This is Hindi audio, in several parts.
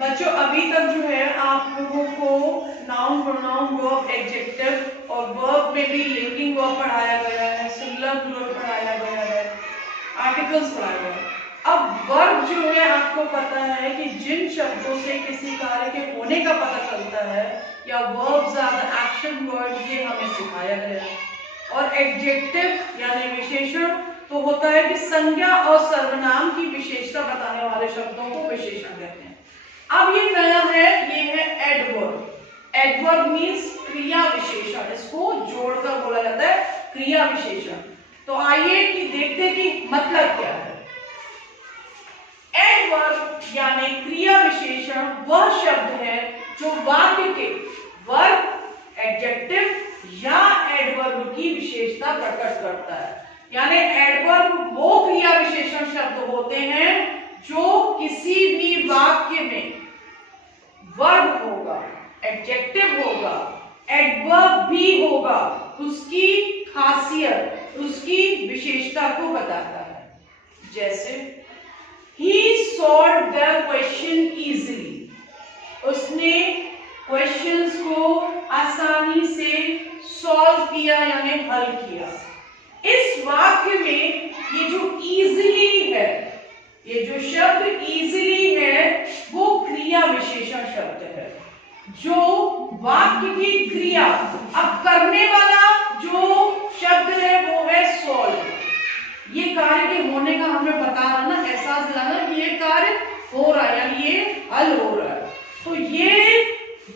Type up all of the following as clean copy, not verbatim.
बच्चों अभी तक जो है आप लोगों को नाउन प्रोनाउन वर्ब एडजेक्टिव और वर्ब में भी लिंकिंग वर्ब पढ़ाया गया है, सिंगुलर प्लूरल पढ़ाया गया है, आर्टिकल्स पढ़ाया गया है। अब वर्ब जो है आपको पता है कि जिन शब्दों से किसी कार्य के होने का पता चलता है या verbs are the action word, ये हमें सिखाया गया है। और एडजेक्टिव यानी विशेषण तो होता है कि संज्ञा और सर्वनाम की विशेषता बताने वाले शब्दों को विशेषण कहते हैं। अब ये नया है, ये है एडवर्ब। एडवर्ब मींस क्रिया विशेषण, इसको जोड़कर बोला जाता है क्रिया विशेषण। तो आइए कि देखते हैं कि मतलब क्या है। एडवर्ब यानी क्रिया विशेषण वह शब्द है जो वाक्य के वर्ब, एडजेक्टिव या एडवर्ब की विशेषता प्रकट करता है। यानी एडवर्ब वो क्रिया विशेषण शब्द होते हैं जो किसी भी वाक्य में वर्ब होगा, एडजेक्टिव होगा, एडवर्ब भी होगा, उसकी खासियत, उसकी विशेषता को बताता है। जैसे he solved the question easily, उसने क्वेश्चंस को आसानी से सॉल्व किया यानी हल किया। इस वाक्य में ये जो easily है, ये जो शब्द easily है वो क्रिया विशेषण शब्द है जो वाक्य की क्रिया, अब करने वाला जो शब्द है वो है सॉल्व। ये कार्य के होने का हमें बता रहा ना, एहसास दिलाना कि ये कार्य हो रहा है यानी ये हल हो रहा है। तो ये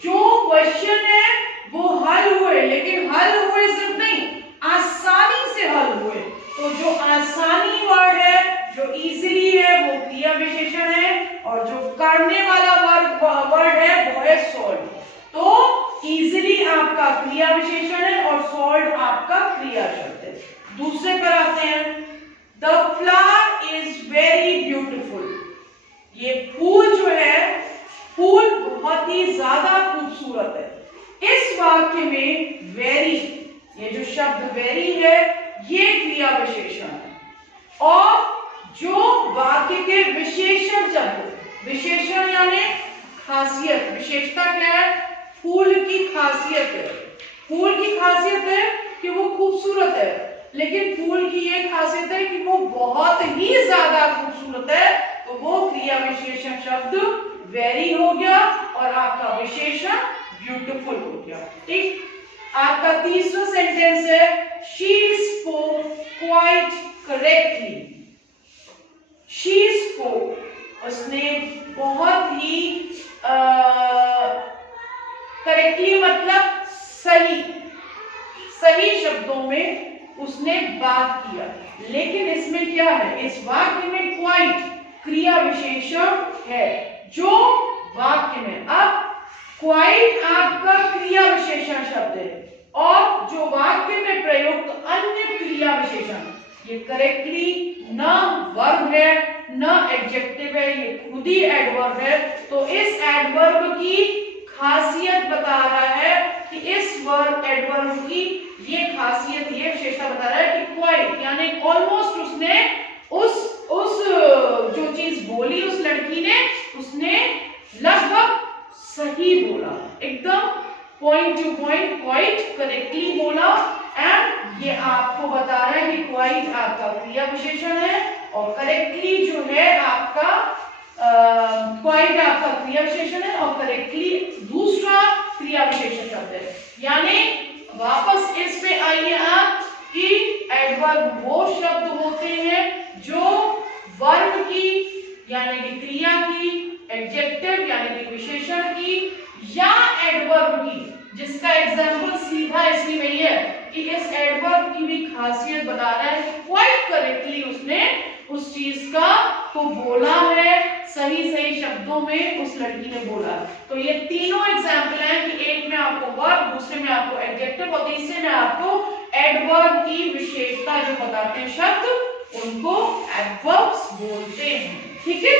जो क्वेश्चन है वो हल हुए, लेकिन हल हुए सिर्फ नहीं, आसानी से हल हुए। तो जो आसानी वर्ड है, जो इजीली है वो क्रिया विशेषण है, और जो करने वाला वर्ड है वो है सॉल्व। तो इजीली आपका क्रिया विशेषण है और सॉल्व आपका क्रिया शब्द है। दूसरे पर आते हैं, the flower is very beautiful. ये फूल जो है, फूल बहुत ही ज्यादा खूबसूरत है। इस वाक्य में वेरी, ये जो शब्द वेरी है ये क्रिया विशेषण है। और जो वाक्य के विशेषण शब्द, विशेषण यानी खासियत, विशेषता क्या है, फूल की खासियत है। फूल की खासियत है कि वो खूबसूरत है, लेकिन फूल की ये खासियत है कि वो बहुत ही ज्यादा खूबसूरत है, तो वो क्रिया विशेषण शब्द वेरी हो गया और आपका विशेषण ब्यूटीफुल हो गया। ठीक, आपका तीसरा सेंटेंस है, she spoke quite correctly. She spoke, उसने बहुत ही करेक्टली मतलब सही, सही शब्दों में उसने बात किया। लेकिन इसमें क्या है, इस वाक्य में क्वाइट क्रिया विशेषण है जो वाक्य में, अब क्वाइट आपका क्रिया विशेषण शब्द है और जो वाक्य में प्रयुक्त अन्य क्रिया विशेषण, ये करेक्टली न वर्ब है न एडजेक्टिव है, ये खुद ही एडवर्ब है। तो इस एडवर्ब की खासियत बता रहा है कि इस वर्ब एडवर्ब की ये खासियत, ये विशेषता बता रहा है कि क्वाइट यानी ऑलमोस्ट उसने उस जो चीज बोली उस लड़की ने, उसने लगभग सही बोला, एकदम point two point quite correctly बोला। एंड ये आपको बता रहा है कि क्वाइट आपका क्रिया विशेषण है और करेक्टली जो है आपका क्वाइट आपका क्रिया विशेषण है और करेक्टली दूसरा क्रिया विशेषण शब्द है। यानी वापस इस पे आइए आप कि एडवर्ब वो शब्द होते हैं जो वर्ब की यानी कि क्रिया की, एडजेक्टिव यानी कि विशेषण की, या एडवर्ब की, जिसका एग्जांपल सीधा इसलिए वही है कि इस एडवर्ब की भी खासियत बता रहा है कि क्वाइट करेक्टली उसने उस चीज का को बोला है, सही सही शब्दों में उस लड़की ने बोला। तो ये तीनों एग्जांपल हैं कि एक में आपको वर्ब, दूसरे में आपको एडजेक्टिव और तीसरे में आपको एडवर्ब की विशेषता जो बताते हैं शब्द, उनको एडवर्ब्स बोलते हैं। ठीक है।